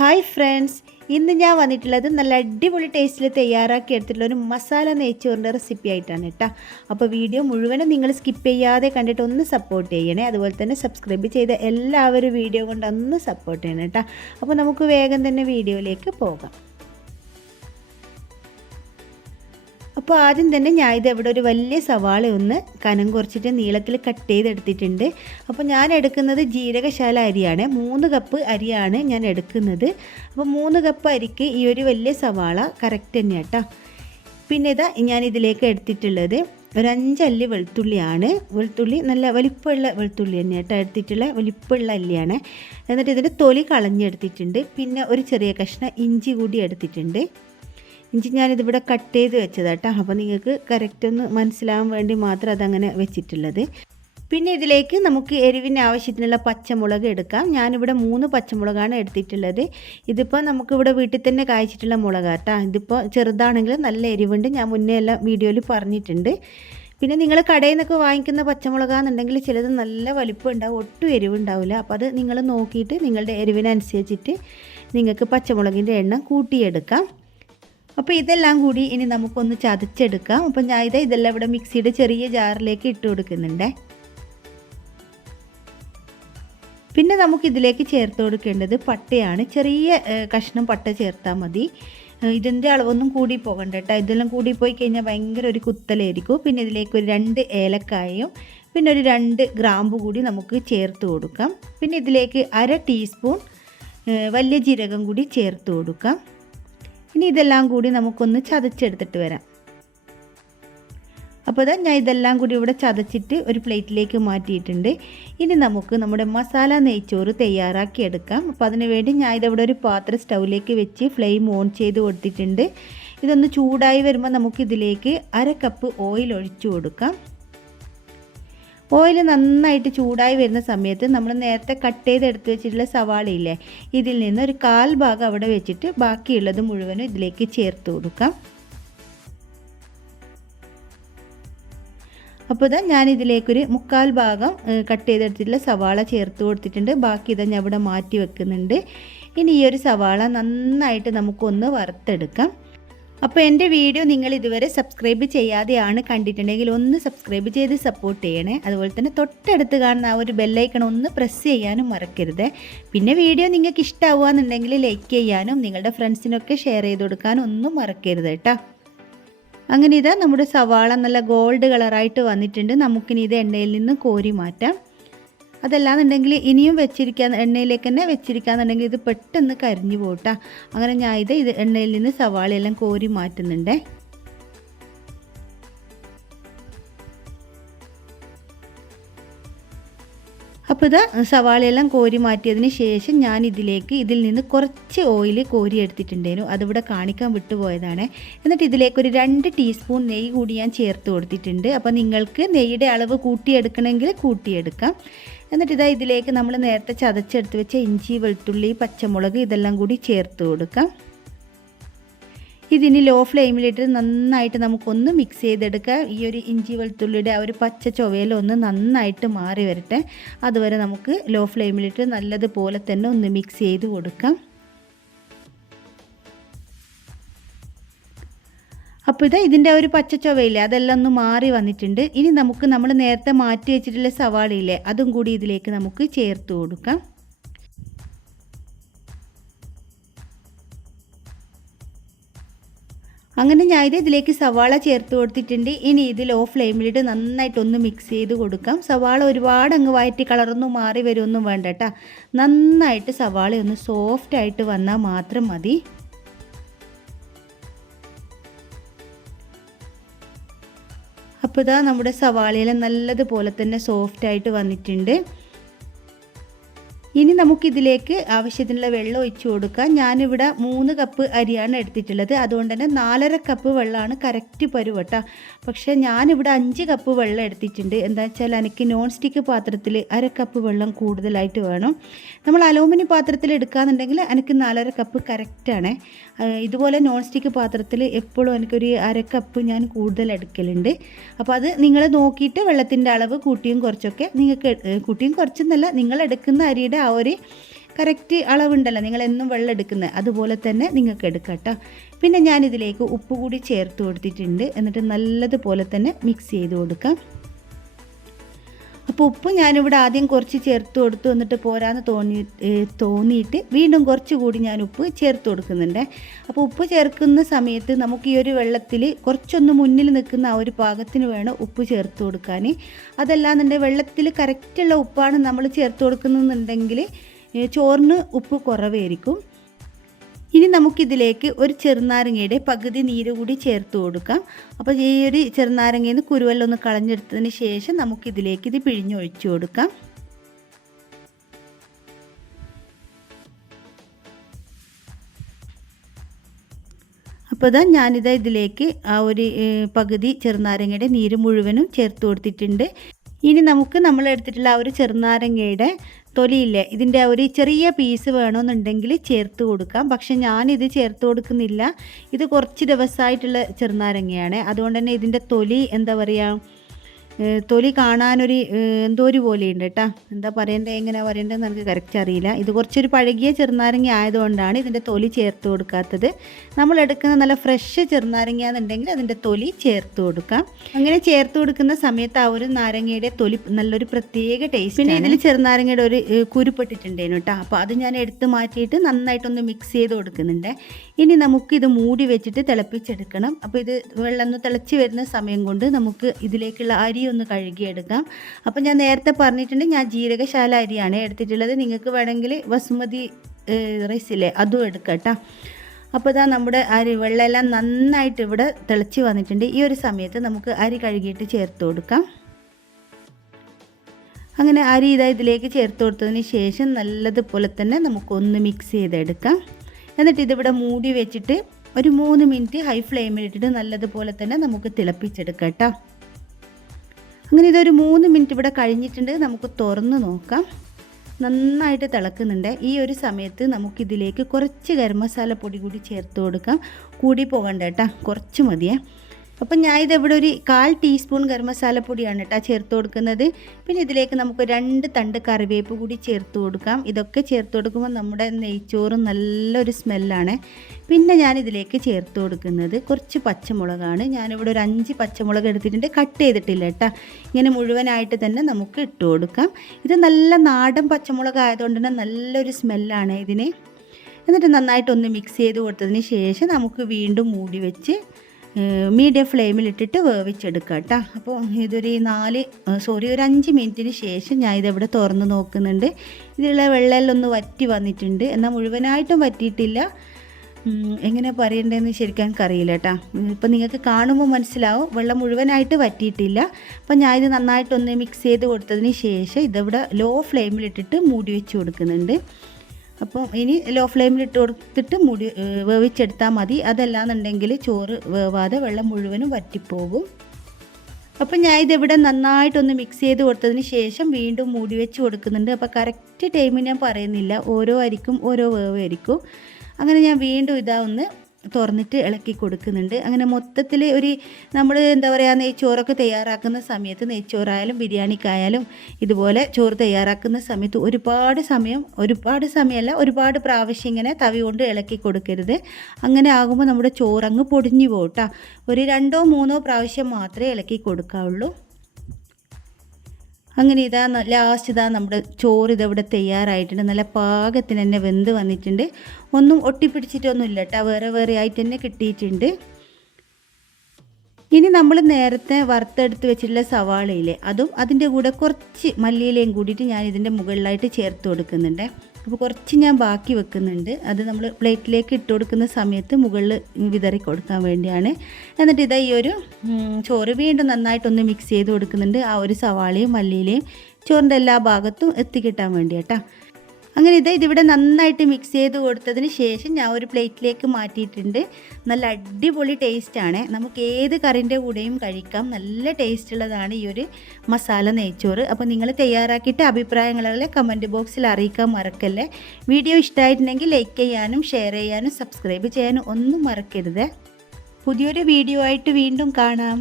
Hi friends ഇന്ന് ഞാൻ വന്നിട്ടുള്ളത് നല്ല അടിപൊളി ടേസ്റ്റിൽ തയ്യാറാക്കി എടുത്തിട്ടുള്ള ഒരു മസാല നെയ്ച്ചോറിന്റെ റെസിപ്പി ആയിട്ടാണ് കേട്ടോ അപ്പോൾ വീഡിയോ മുഴുവനും നിങ്ങൾ സ്കിപ്പ് ചെയ്യാതെ കണ്ടിട്ട് ഒന്ന് സപ്പോർട്ട് ചെയ്യണേ. അതുപോലെ തന്നെ സബ്സ്ക്രൈബ് ചെയ്ത എല്ലാവരും വീഡിയോ കൊണ്ട് ഒന്ന് സപ്പോർട്ട് ചെയ്യണം കേട്ടോ അപ്പോൾ നമുക്ക് വേഗം തന്നെ വീഡിയോയിലേക്ക് പോകാം. അപ്പോൾ ആദ്യം തന്നെ ഞാൻ ഇത് ഇവിടെ ഒരു വലിയ സവാള ഒന്ന് കനം കുറച്ചിട്ട് നീളത്തിൽ കട്ട് ചെയ്തെടുത്തിട്ടുണ്ട്. അപ്പോൾ ഞാൻ എടുക്കുന്നത് ജീരകശാല അരിയാണ്. മൂന്ന് കപ്പ് അരിയാണ് ഞാൻ എടുക്കുന്നത്. അപ്പോൾ മൂന്ന് കപ്പ് അരിക്ക് ഈ ഒരു വലിയ സവാള കറക്റ്റ് തന്നെ കേട്ടോ. പിന്നെ ഇതാ ഞാൻ ഇതിലേക്ക് എടുത്തിട്ടുള്ളത് ഒരു അഞ്ചല്ലി വെളുത്തുള്ളിയാണ്. വെളുത്തുള്ളി നല്ല വലിപ്പമുള്ള വെളുത്തുള്ളി തന്നെ കേട്ടോ എടുത്തിട്ടുള്ള വലിപ്പമുള്ള അല്ലിയാണ്. എന്നിട്ട് ഇതിന്റെ തൊലി കളഞ്ഞെടുത്തിട്ടുണ്ട്. പിന്നെ ഒരു ചെറിയ കഷ്ണം ഇഞ്ചി കൂടി എടുത്തിട്ടുണ്ട്. ഇഞ്ചി ഞാനിതിവിടെ കട്ട് ചെയ്ത് വെച്ചതാട്ടോ അപ്പോൾ നിങ്ങൾക്ക് കറക്റ്റ് ഒന്ന് മനസ്സിലാവാൻ വേണ്ടി മാത്രം അതങ്ങനെ വെച്ചിട്ടുള്ളത്. പിന്നെ ഇതിലേക്ക് നമുക്ക് എരിവിന് ആവശ്യത്തിനുള്ള പച്ചമുളക് എടുക്കാം. ഞാനിവിടെ മൂന്ന് പച്ചമുളകാണ് എടുത്തിട്ടുള്ളത്. ഇതിപ്പോൾ നമുക്കിവിടെ വീട്ടിൽ തന്നെ കായ്ച്ചിട്ടുള്ള മുളകാട്ടോ ഇതിപ്പോൾ ചെറുതാണെങ്കിലും നല്ല എരിവുണ്ട്. ഞാൻ മുന്നേ എല്ലാം വീഡിയോയിൽ പറഞ്ഞിട്ടുണ്ട്. പിന്നെ നിങ്ങൾ കടയിൽ നിന്നൊക്കെ വാങ്ങിക്കുന്ന പച്ചമുളകാന്നുണ്ടെങ്കിൽ ചിലത് നല്ല വലിപ്പം ഉണ്ടാവും. ഒട്ടും എരിവുണ്ടാവില്ല അപ്പോൾ അത് നിങ്ങൾ നോക്കിയിട്ട് നിങ്ങളുടെ എരിവിനനുസരിച്ചിട്ട് നിങ്ങൾക്ക് പച്ചമുളകിന്റെ എണ്ണം കൂട്ടിയെടുക്കാം. അപ്പോൾ ഇതെല്ലാം കൂടി ഇനി നമുക്കൊന്ന് ചതച്ചെടുക്കാം. അപ്പോൾ ഞാൻ ഇത് ഇതെല്ലാം ഇവിടെ മിക്സിയുടെ ചെറിയ ജാറിലേക്ക് ഇട്ട് കൊടുക്കുന്നുണ്ട്. പിന്നെ നമുക്കിതിലേക്ക് ചേർത്ത് കൊടുക്കേണ്ടത് പട്ടയാണ്. ചെറിയ കഷ്ണം പട്ട ചേർത്താൽ മതി. ഇതിന്റെ അളവൊന്നും കൂടി പോകണ്ട കേട്ടോ. ഇതെല്ലാം കൂടി പോയി കഴിഞ്ഞാൽ ഭയങ്കര ഒരു കുത്തലായിരിക്കും. പിന്നെ ഇതിലേക്ക് ഒരു രണ്ട് ഏലക്കായും പിന്നെ ഒരു രണ്ട് ഗ്രാമ്പു കൂടി നമുക്ക് ചേർത്ത് കൊടുക്കാം. പിന്നെ ഇതിലേക്ക് അര ടീസ്പൂൺ വലിയ ജീരകം കൂടി ചേർത്ത് കൊടുക്കാം. ഇനി ഇതെല്ലാം കൂടി നമുക്കൊന്ന് ചതച്ചെടുത്തിട്ട് വരാം. അപ്പോൾ ഇതാ ഞാൻ ഇതെല്ലാം കൂടി ഇവിടെ ചതച്ചിട്ട് ഒരു പ്ലേറ്റിലേക്ക് മാറ്റിയിട്ടുണ്ട്. ഇനി നമുക്ക് നമ്മുടെ മസാല നെയ്ച്ചോറ് തയ്യാറാക്കി എടുക്കാം. അപ്പോൾ അതിന് വേണ്ടി ഞാൻ ഇതവിടെ ഒരു പാത്രം സ്റ്റൗവിലേക്ക് വെച്ച് ഫ്ലെയിം ഓൺ ചെയ്ത് കൊടുത്തിട്ടുണ്ട്. ഇതൊന്ന് ചൂടായി വരുമ്പോൾ നമുക്കിതിലേക്ക് അര കപ്പ് ഓയിൽ ഒഴിച്ചു കൊടുക്കാം. ഓയിൽ നന്നായിട്ട് ചൂടായി വരുന്ന സമയത്ത് നമ്മൾ നേരത്തെ കട്ട് ചെയ്ത് എടുത്ത് വെച്ചിട്ടുള്ള സവാളയില്ലേ ഇതിൽ നിന്ന് ഒരു കാൽ ഭാഗം അവിടെ വെച്ചിട്ട് ബാക്കിയുള്ളത് മുഴുവനും ഇതിലേക്ക് ചേർത്ത് കൊടുക്കാം. അപ്പോൾ ഇതാ ഞാൻ ഇതിലേക്കൊരു മുക്കാൽ ഭാഗം കട്ട് ചെയ്തെടുത്തിട്ടുള്ള സവാള ചേർത്ത് കൊടുത്തിട്ടുണ്ട്. ബാക്കി ഇതാ ഞാൻ ഇവിടെ മാറ്റി വെക്കുന്നുണ്ട്. ഇനി ഈ ഒരു സവാള നന്നായിട്ട് നമുക്കൊന്ന് വറുത്തെടുക്കാം. അപ്പോൾ എന്റെ വീഡിയോ നിങ്ങൾ ഇതുവരെ സബ്സ്ക്രൈബ് ചെയ്യാതെയാണ് കണ്ടിട്ടുണ്ടെങ്കിൽ ഒന്ന് സബ്സ്ക്രൈബ് ചെയ്ത് സപ്പോർട്ട് ചെയ്യണേ. അതുപോലെ തന്നെ തൊട്ടടുത്ത് കാണുന്ന ആ ഒരു ബെല്ലൈക്കൺ ഒന്ന് പ്രസ് ചെയ്യാനും മറക്കരുത്. പിന്നെ വീഡിയോ നിങ്ങൾക്ക് ഇഷ്ടമാവുകയെന്നുണ്ടെങ്കിൽ ലൈക്ക് ചെയ്യാനും നിങ്ങളുടെ ഫ്രണ്ട്സിനൊക്കെ ഷെയർ ചെയ്ത് കൊടുക്കാനും ഒന്നും മറക്കരുത് കേട്ടോ. അങ്ങനെ ഇതാ നമ്മുടെ സവാള നല്ല ഗോൾഡ് കളറായിട്ട് വന്നിട്ടുണ്ട്. നമുക്കിനി ഇത് എണ്ണയിൽ നിന്ന് കോരി മാറ്റാം. അതല്ലാന്നുണ്ടെങ്കിൽ ഇനിയും വെച്ചിരിക്കാൻ എണ്ണയിലേക്ക് തന്നെ വെച്ചിരിക്കാന്നുണ്ടെങ്കിൽ ഇത് പെട്ടെന്ന് കരിഞ്ഞു പോട്ടാ അങ്ങനെ ഞാൻ ഇത് ഇത് എണ്ണയിൽ നിന്ന് സവാളയെല്ലാം കോരി മാറ്റുന്നുണ്ടേ. അപ്പോൾ ഇത് സവാളയെല്ലാം കോരി മാറ്റിയതിന് ശേഷം ഞാൻ ഇതിലേക്ക് ഇതിൽ നിന്ന് കുറച്ച് ഓയിൽ കോരി എടുത്തിട്ടുണ്ടായിരുന്നു. അതിവിടെ കാണിക്കാൻ വിട്ടുപോയതാണ് എന്നിട്ട് ഇതിലേക്ക് ഒരു രണ്ട് ടീസ്പൂൺ നെയ്യ് കൂടി ഞാൻ ചേർത്ത് കൊടുത്തിട്ടുണ്ട്. അപ്പോൾ നിങ്ങൾക്ക് നെയ്യുടെ അളവ് കൂട്ടിയെടുക്കണമെങ്കിൽ കൂട്ടിയെടുക്കാം. എന്നിട്ട് ഇതാ ഇതിലേക്ക് നമ്മൾ നേരത്തെ ചതച്ചെടുത്ത് വെച്ച ഇഞ്ചി വെളുത്തുള്ളി പച്ചമുളക് ഇതെല്ലാം കൂടി ചേർത്ത് കൊടുക്കാം. ഇതിന് ലോ ഫ്ലെയിമിലിട്ട് നന്നായിട്ട് നമുക്കൊന്ന് മിക്സ് ചെയ്തെടുക്കുക ഈ ഒരു ഇഞ്ചി വെളുത്തുള്ളിയുടെ ആ ഒരു പച്ച ചുവയിലൊന്ന് നന്നായിട്ട് മാറി വരട്ടെ. അതുവരെ നമുക്ക് ലോ ഫ്ലെയിമിലിട്ട് നല്ലതുപോലെ തന്നെ ഒന്ന് മിക്സ് ചെയ്ത് കൊടുക്കാം. അപ്പോൾ ഇതാ ഇതിന്റെ ഒരു പച്ച ചുവയില്ലേ അതെല്ലാം ഒന്ന് മാറി വന്നിട്ടുണ്ട്. ഇനി നമുക്ക് നമ്മൾ നേരത്തെ മാറ്റി വെച്ചിട്ടുള്ള സവാളയില്ലേ അതും കൂടി ഇതിലേക്ക് നമുക്ക് ചേർത്ത് കൊടുക്കാം. അങ്ങനെ ഞാൻ ഇത് ഇതിലേക്ക് സവാള ചേർത്ത് കൊടുത്തിട്ടുണ്ട്. ഇനി ഇത് ലോ ഫ്ലെയിമിലിട്ട് നന്നായിട്ടൊന്ന് മിക്സ് ചെയ്ത് കൊടുക്കാം. സവാള ഒരുപാട് അങ്ങ് വയറ്റി കളറൊന്നും മാറി വരുമൊന്നും വേണ്ട കേട്ടോ. നന്നായിട്ട് സവാള ഒന്ന് സോഫ്റ്റായിട്ട് വന്നാൽ മാത്രം മതി. അപ്പോൾ ഇതാ നമ്മുടെ സവാളയിൽ നല്ലതുപോലെ തന്നെ സോഫ്റ്റ് ആയിട്ട് വന്നിട്ടുണ്ട്. ഇനി നമുക്കിതിലേക്ക് ആവശ്യത്തിനുള്ള വെള്ളം ഒഴിച്ചു കൊടുക്കാം. ഞാനിവിടെ മൂന്ന് കപ്പ് അരിയാണ് എടുത്തിട്ടുള്ളത്. അതുകൊണ്ട് തന്നെ നാലര കപ്പ് വെള്ളമാണ് കറക്റ്റ് പരുവട്ട പക്ഷേ ഞാനിവിടെ അഞ്ച് കപ്പ് വെള്ളം എടുത്തിട്ടുണ്ട്. എന്താ വെച്ചാൽ എനിക്ക് നോൺ സ്റ്റിക്ക് പാത്രത്തിൽ അര കപ്പ് വെള്ളം കൂടുതലായിട്ട് വേണം. നമ്മൾ അലൂമിനിയം പാത്രത്തിൽ എടുക്കാന്നുണ്ടെങ്കിൽ എനിക്ക് നാലര കപ്പ് കറക്റ്റാണ് ഇതുപോലെ നോൺ സ്റ്റിക്ക് പാത്രത്തിൽ എപ്പോഴും എനിക്കൊരു അര കപ്പ് ഞാൻ കൂടുതൽ എടുക്കലുണ്ട്. അപ്പോൾ അത് നിങ്ങൾ നോക്കിയിട്ട് വെള്ളത്തിന്റെ അളവ് കൂട്ടിയും കുറച്ചൊക്കെ നിങ്ങൾക്ക് കൂട്ടിയും കുറച്ചെന്നല്ല നിങ്ങൾ എടുക്കുന്ന അരിയുടെ ആ ഒരു കറക്റ്റ് അളവുണ്ടല്ലോ നിങ്ങൾ എന്നും വെള്ളം എടുക്കുന്നത് അതുപോലെ തന്നെ നിങ്ങൾക്ക് എടുക്കാം കേട്ടോ പിന്നെ ഞാനിതിലേക്ക് ഉപ്പ് കൂടി ചേർത്ത് കൊടുത്തിട്ടുണ്ട്. എന്നിട്ട് നല്ലതുപോലെ തന്നെ മിക്സ് ചെയ്ത് കൊടുക്കാം. അപ്പോൾ ഉപ്പ് ഞാനിവിടെ ആദ്യം കുറച്ച് ചേർത്ത് കൊടുത്തു എന്നിട്ട് പോരാന്ന് തോന്നി തോന്നിയിട്ട് വീണ്ടും കുറച്ച് കൂടി ഞാൻ ഉപ്പ് ചേർത്ത് കൊടുക്കുന്നുണ്ട്. അപ്പോൾ ഉപ്പ് ചേർക്കുന്ന സമയത്ത് നമുക്ക് ഈ ഒരു വെള്ളത്തിൽ കുറച്ചൊന്ന് മുന്നിൽ നിൽക്കുന്ന ആ ഒരു പാകത്തിന് വേണം ഉപ്പ് ചേർത്ത് കൊടുക്കാൻ അതല്ലാന്നുണ്ടെങ്കിൽ വെള്ളത്തിൽ കറക്റ്റുള്ള ഉപ്പാണ് നമ്മൾ ചേർത്ത് കൊടുക്കുന്നുണ്ടെങ്കിൽ ചോറിന് ഉപ്പ് കുറവായിരിക്കും. ഇനി നമുക്കിതിലേക്ക് ഒരു ചെറുനാരങ്ങയുടെ പകുതി നീര് കൂടി ചേർത്ത് കൊടുക്കാം. അപ്പോൾ ഈ ഒരു ചെറുനാരങ്ങയിൽ നിന്ന് കുരുവെല്ലൊന്ന് കളഞ്ഞെടുത്തതിന് ശേഷം നമുക്കിതിലേക്ക് ഇത് പിഴിഞ്ഞൊഴിച്ചു കൊടുക്കാം. അപ്പോൾ ഇതാ ഞാനിതാ ഇതിലേക്ക് ആ ഒരു പകുതി ചെറുനാരങ്ങയുടെ നീര് മുഴുവനും ചേർത്ത് കൊടുത്തിട്ടുണ്ട്. ഇനി നമുക്ക് നമ്മൾ എടുത്തിട്ടുള്ള ആ ഒരു ചെറുനാരങ്ങയുടെ തൊലിയില്ലേ? ഇതിന്റെ ഒരു ചെറിയ പീസ് വേണമെന്നുണ്ടെങ്കിൽ ചേർത്ത് കൊടുക്കാം. പക്ഷെ ഞാനിത് ചേർത്ത് കൊടുക്കുന്നില്ല. ഇത് കുറച്ച് ദിവസമായിട്ടുള്ള ചെറുനാരങ്ങയാണ്. അതുകൊണ്ട് തന്നെ ഇതിന്റെ തൊലി എന്താ പറയുക? തൊലി കാണാനൊരു എന്തോ ഒരു പോലെയുണ്ട് കേട്ടോ എന്താ പറയേണ്ടത് എങ്ങനെ പറയേണ്ടതെന്ന് എനിക്ക് കറക്റ്റ് അറിയില്ല. ഇത് കുറച്ചൊരു പഴകിയ ചെറുനാരങ്ങ ആയതുകൊണ്ടാണ് ഇതിന്റെ തൊലി ചേർത്ത് കൊടുക്കാത്തത്. നമ്മൾ എടുക്കുന്ന നല്ല ഫ്രഷ് ചെറുനാരങ്ങ എന്നുണ്ടെങ്കിൽ അതിന്റെ തൊലി ചേർത്ത് കൊടുക്കാം. അങ്ങനെ ചേർത്ത് കൊടുക്കുന്ന സമയത്ത് ആ ഒരു നാരങ്ങയുടെ തൊലി നല്ലൊരു പ്രത്യേക ടേസ്റ്റ് പിന്നെ ഇതിൽ ചെറുനാരങ്ങയുടെ ഒരു കുരുപ്പെട്ടിട്ടുണ്ടേനു കേട്ടോ അപ്പോൾ അത് ഞാൻ എടുത്ത് മാറ്റിയിട്ട് നന്നായിട്ടൊന്ന് മിക്സ് ചെയ്ത് കൊടുക്കുന്നുണ്ട്. ഇനി നമുക്ക് ഇത് മൂടി വെച്ചിട്ട് തിളപ്പിച്ചെടുക്കണം. അപ്പോൾ ഇത് വെള്ളം ഒന്ന് തിളച്ച് വരുന്ന സമയം കൊണ്ട് നമുക്ക് ഇതിലേക്കുള്ള അരി ഒന്ന് കഴുകിയെടുക്കാം. അപ്പോൾ ഞാൻ നേരത്തെ പറഞ്ഞിട്ടുണ്ട് ഞാൻ ജീരകശാല അരിയാണ് എടുത്തിട്ടുള്ളത്. നിങ്ങൾക്ക് വേണമെങ്കിൽ ബസുമതി റൈസില്ലേ അതും എടുക്കാം കേട്ടോ. അപ്പോൾ ഇതാ നമ്മുടെ അരി വെള്ളമെല്ലാം നന്നായിട്ട് ഇവിടെ തിളച്ച് വന്നിട്ടുണ്ട്. ഈ ഒരു സമയത്ത് നമുക്ക് അരി കഴുകിയിട്ട് ചേർത്ത് കൊടുക്കാം. അങ്ങനെ അരി ഇതാ ഇതിലേക്ക് ചേർത്ത് കൊടുത്തതിന് ശേഷം നല്ലതുപോലെ തന്നെ നമുക്കൊന്ന് മിക്സ് ചെയ്തെടുക്കാം. എന്നിട്ട് ഇതിവിടെ മൂടി വെച്ചിട്ട് ഒരു മൂന്ന് മിനിറ്റ് ഹൈ ഫ്ലെയിമിലിട്ടിട്ട് നല്ലതുപോലെ തന്നെ നമുക്ക് തിളപ്പിച്ചെടുക്കാം കേട്ടോ. അങ്ങനെ ഇതൊരു മൂന്ന് മിനിറ്റ് ഇവിടെ കഴിഞ്ഞിട്ടുണ്ട്. നമുക്ക് തുറന്ന് നോക്കാം. നന്നായിട്ട് തിളക്കുന്നുണ്ട്. ഈ ഒരു സമയത്ത് നമുക്കിതിലേക്ക് കുറച്ച് ഗരം മസാല പൊടി കൂടി ചേർത്ത് കൊടുക്കാം. കൂടി പോകണ്ട കേട്ടോ. കുറച്ച് മതിയേ. അപ്പം ഞാൻ ഇതിവിടെ ഒരു കാൽ ടീസ്പൂൺ ഗരം മസാലപ്പൊടിയാണ് കേട്ടോ ചേർത്ത് കൊടുക്കുന്നത്. പിന്നെ ഇതിലേക്ക് നമുക്ക് രണ്ട് തണ്ട് കറിവേപ്പ് കൂടി ചേർത്ത് കൊടുക്കാം. ഇതൊക്കെ ചേർത്ത് കൊടുക്കുമ്പോൾ നമ്മുടെ നെയ്ച്ചോറ് നല്ലൊരു സ്മെല്ലാണ്. പിന്നെ ഞാൻ ഇതിലേക്ക് ചേർത്ത് കൊടുക്കുന്നത് കുറച്ച് പച്ചമുളകാണ്. ഞാനിവിടെ ഒരു അഞ്ച് പച്ചമുളക് എടുത്തിട്ടുണ്ട്. കട്ട് ചെയ്തിട്ടില്ല കേട്ടോ ഇങ്ങനെ മുഴുവനായിട്ട് തന്നെ നമുക്ക് ഇട്ട് കൊടുക്കാം. ഇത് നല്ല നാടൻ പച്ചമുളക് ആയതുകൊണ്ട് തന്നെ നല്ലൊരു സ്മെല്ലാണ് ഇതിന്. എന്നിട്ട് നന്നായിട്ടൊന്ന് മിക്സ് ചെയ്ത് കൊടുത്തതിന് ശേഷം നമുക്ക് വീണ്ടും മൂടി വെച്ച് മീഡിയം ഫ്ലെയിമിലിട്ടിട്ട് വേവിച്ചെടുക്കുക കേട്ടോ. അപ്പോൾ ഇതൊരു നാല് സോറി ഒരു അഞ്ച് മിനിറ്റിന് ശേഷം ഞാൻ ഇതെവിടെ തുറന്ന് നോക്കുന്നുണ്ട്. ഇതിലുള്ള വെള്ളമെല്ലാം വറ്റി വന്നിട്ടുണ്ട്. എന്നാൽ മുഴുവനായിട്ടും വറ്റിയിട്ടില്ല. എങ്ങനെ പറയണ്ടതെന്ന് ശരിക്കും എനിക്കറിയില്ല കേട്ടോ. ഇപ്പം നിങ്ങൾക്ക് കാണുമ്പോൾ മനസ്സിലാവും. വെള്ളം മുഴുവനായിട്ട് വറ്റിയിട്ടില്ല. അപ്പം ഞാൻ ഇത് നന്നായിട്ടൊന്ന് മിക്സ് ചെയ്ത് കൊടുത്തതിന് ശേഷം ഇതവിടെ ലോ ഫ്ലെയിമിലിട്ടിട്ട് മൂടി വെച്ച് കൊടുക്കുന്നുണ്ട്. അപ്പോൾ ഇനി ലോ ഫ്ലെയിമിൽ ഇട്ട് കൊടുത്തിട്ട് മുടി വേവിച്ചെടുത്താൽ മതി. അതല്ലാന്നുണ്ടെങ്കിൽ ചോറ് വേവാതെ വെള്ളം മുഴുവനും വറ്റിപ്പോകും. അപ്പം ഞാൻ ഇതിവിടെ നന്നായിട്ടൊന്ന് മിക്സ് ചെയ്ത് കൊടുത്തതിന് ശേഷം വീണ്ടും മൂടി വെച്ച് കൊടുക്കുന്നുണ്ട്. അപ്പോൾ കറക്റ്റ് ടൈമിൽ ഞാൻ പറയുന്നില്ല. ഓരോ അരിക്കും ഓരോ വേവായിരിക്കും അങ്ങനെ ഞാൻ വീണ്ടും ഇതാ ഒന്ന് തുറന്നിട്ട് ഇളക്കി കൊടുക്കുന്നുണ്ട്. അങ്ങനെ മൊത്തത്തിൽ ഒരു നമ്മൾ എന്താ പറയുക നെയ്ച്ചോറൊക്കെ തയ്യാറാക്കുന്ന സമയത്ത് നെയ്ച്ചോറായാലും ബിരിയാണിക്കായാലും ഇതുപോലെ ചോറ് തയ്യാറാക്കുന്ന സമയത്ത് ഒരുപാട് സമയം ഒരുപാട് സമയമല്ല ഒരുപാട് പ്രാവശ്യം ഇങ്ങനെ തവി കൊണ്ട് ഇളക്കി കൊടുക്കരുത്. അങ്ങനെ ആകുമ്പോൾ നമ്മുടെ ചോറങ്ങ് പൊടിഞ്ഞു പോകട്ടോ ഒരു രണ്ടോ മൂന്നോ പ്രാവശ്യം മാത്രമേ ഇളക്കി കൊടുക്കാവുള്ളൂ. അങ്ങനെ ഇതാ ലാസ്റ്റ് ഇതാ നമ്മുടെ ചോറ് ഇതവിടെ തയ്യാറായിട്ടുണ്ട്. നല്ല പാകത്തിന് തന്നെ വെന്ത് വന്നിട്ടുണ്ട്. ഒന്നും ഒട്ടിപ്പിടിച്ചിട്ടൊന്നും ഇല്ല കേട്ടോ വേറെ വേറെ ആയിട്ട് തന്നെ കിട്ടിയിട്ടുണ്ട്. ഇനി നമ്മൾ നേരത്തെ വറുത്തെടുത്ത് വെച്ചിട്ടുള്ള സവാളയിലെ അതും അതിന്റെ കൂടെ കുറച്ച് മല്ലിയിലയും കൂടിയിട്ട് ഞാൻ ഇതിന്റെ മുകളിലായിട്ട് ചേർത്ത് കൊടുക്കുന്നുണ്ട്. അപ്പോൾ കുറച്ച് ഞാൻ ബാക്കി വെക്കുന്നുണ്ട്. അത് നമ്മൾ പ്ലേറ്റിലേക്ക് ഇട്ട് കൊടുക്കുന്ന സമയത്ത് മുകളിൽ വിതറി കൊടുക്കാൻ വേണ്ടിയാണ്. എന്നിട്ട് ഇതാ ഈ ഒരു ചോറ് വീണ്ടും നന്നായിട്ടൊന്ന് മിക്സ് ചെയ്ത് കൊടുക്കുന്നുണ്ട്. ആ ഒരു സവാളയും മല്ലിയിലയും ചോറിന്റെ എല്ലാ ഭാഗത്തും എത്തിക്കിട്ടാൻ വേണ്ടി കേട്ടോ അങ്ങനെ ഇത് ഇതിവിടെ നന്നായിട്ട് മിക്സ് ചെയ്ത് കൊടുത്തതിന് ശേഷം ഞാൻ ഒരു പ്ലേറ്റിലേക്ക് മാറ്റിയിട്ടുണ്ട്. നല്ല അടിപൊളി ടേസ്റ്റാണ് നമുക്ക് ഏത് കറിന്റെ കൂടെയും കഴിക്കാം. നല്ല ടേസ്റ്റ് ഉള്ളതാണ് ഈ ഒരു മസാല നെയ്ച്ചോറ്. അപ്പോൾ നിങ്ങൾ തയ്യാറാക്കിയിട്ട് അഭിപ്രായങ്ങളെ കമന്റ് ബോക്സിൽ അറിയിക്കാൻ മറക്കല്ലേ. വീഡിയോ ഇഷ്ടമായിട്ടുണ്ടെങ്കിൽ ലൈക്ക് ചെയ്യാനും ഷെയർ ചെയ്യാനും സബ്സ്ക്രൈബ് ചെയ്യാനും ഒന്നും മറക്കരുത്. പുതിയൊരു വീഡിയോ ആയിട്ട് വീണ്ടും കാണാം.